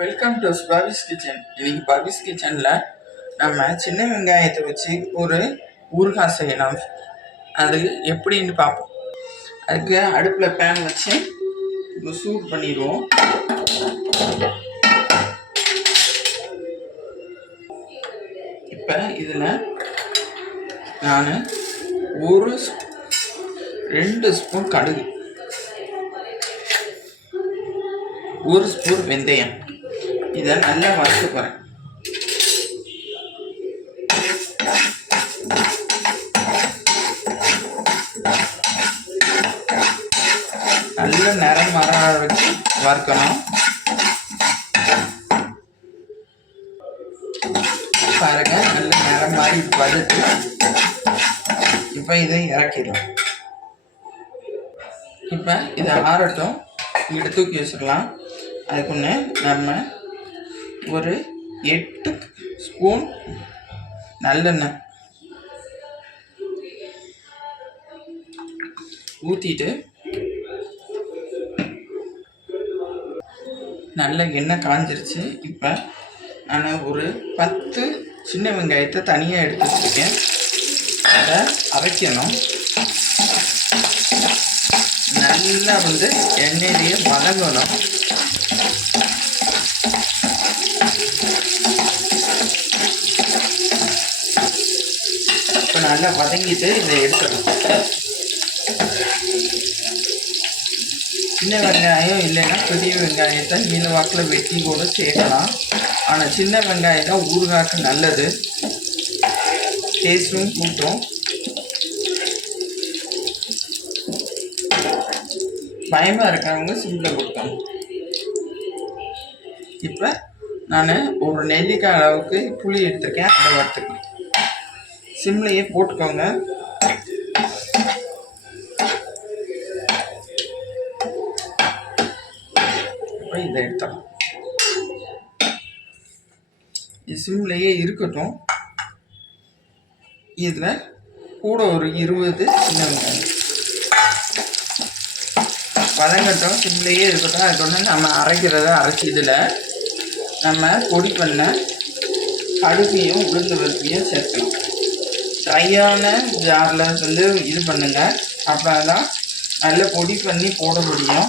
Welcome to Pavis kitchen இன்னைக்கு பவிஸ் கிச்சனில் நம்ம சின்ன வெங்காயத்தை வச்சு ஒரு ஊறுகாய் செய்யலாம். அது எப்படின்னு பார்ப்போம். அதுக்கு அடுப்பில் பேன் வச்சு சூட் பண்ணிடுவோம். இப்போ இதில் நான் ஒரு ரெண்டு ஸ்பூன் கடுகு. ஒரு ஸ்பூன் வெந்தயம். இதை நல்லா வறுத்து போகிறேன் நல்ல நிறம் மர வச்சு வறுக்கணும். பாருங்க நல்ல நிறம் மாதிரி வதட்டு இப்போ இதை இறக்கிடலாம். இப்போ இதை ஆறட்டும் இங்கிட்ட தூக்கி வச்சுக்கலாம் அதுக்குன்னு நம்ம ஒரு எட்டு ஸ்பூன் நல்லெண்ணெய் ஊற்றிட்டு நல்ல எண்ணெய் காஞ்சிருச்சு. இப்போ நான் ஒரு பத்து சின்ன வெங்காயத்தை தனியாக எடுத்து வச்சுருக்கேன் அதை அரைக்கணும். நல்லா வந்து எண்ணெயிலேயே வதங்கணும். இப்போ நல்லா வதங்கிட்டு இதை எடுத்துடணும் சின்ன வெங்காயம் இல்லைன்னா பெரிய வெங்காயத்தை நீல வாக்கில் வெட்டி கூட சேர்க்கலாம். ஆனால் சின்ன வெங்காயம் தான் ஊறுகாய்க்கு நல்லது. டேஸ்ட்டும் கூட்டும். பயமாக இருக்கிறவங்க சிம்பிளை கொடுக்கணும். இப்போ நான் ஒரு நெல்லிக்காய் அளவுக்கு புளி எடுத்திருக்கேன். அதை வறுத்துக்கணும் சிம்லையே போட்டுக்கோங்க. இப்போ இதை எடுத்துடலாம். இது சிம்லையே இருக்கட்டும். இதில் கூட ஒரு இருபது சின்ன வெங்காயம். வதங்கட்டும் சிம்லையே இருக்கட்டும். அதுக்கு ஒன்று நம்ம அரைக்கிறத அரைச்சி இதில் நம்ம பொடி பண்ண கடுகையும் உளுந்து பருப்பையும் சேர்க்கணும் ட்ரையான ஜாரில் வந்து இது பண்ணுங்கள் அப்போ தான் நல்ல பொடி பண்ணி போட முடியும்.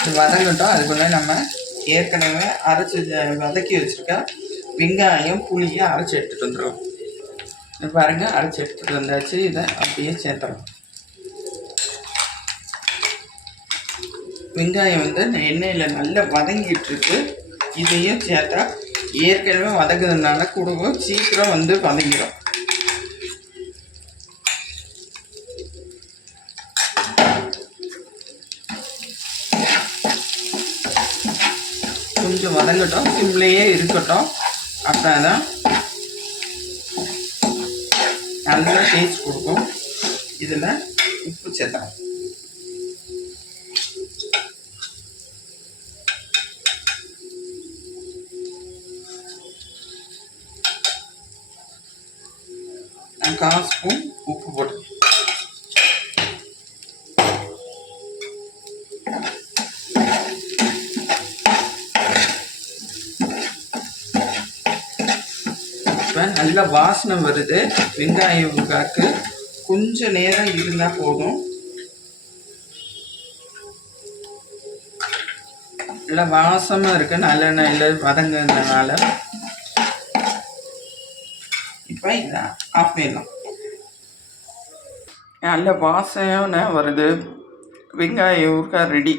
இது வதங்கட்டும். அதுக்குள்ளே நம்ம ஏற்கனவே அரைச்சி வதக்கி வச்சுருக்க வெங்காயம் புளியை அரைச்சி எடுத்துகிட்டு வந்துடும் பாருங்கள் பாருங்க அரைச்சி எடுத்துகிட்டு வந்தாச்சு. இதை அப்படியே சேர்த்துறோம். வெங்காயம் வந்து இந்த எண்ணெயில் நல்லா வதங்கிட்டு இருக்கு. இதையும் சேர்த்தா ஏற்கனவே வதங்குறதுனால குடும்பம் சீக்கிரம் வந்து வதங்கிடும் கொஞ்சம் வதங்கட்டும் சிம்லேயே இருக்கட்டும். அப்போ தான் நல்லா டேஸ்ட் கொடுக்கும். இதில் உப்பு சேர்த்தலாம் நான் கால் ஸ்பூன் உப்பு போட்டு இப்போ நல்லா வாசனை வருது. வெங்காயம் ஊறுகாய்க்கு கொஞ்சம் நேரம் இருந்தால் போதும். நல்லா வாசமாக நல்ல நல்லெண்ணெயில் வதங்குறதுனால இப்போ இதை ஆஃப் பண்ணிடலாம் நல்ல வாசனை வருது. வெங்காயம் ஊறுகாய் ரெடி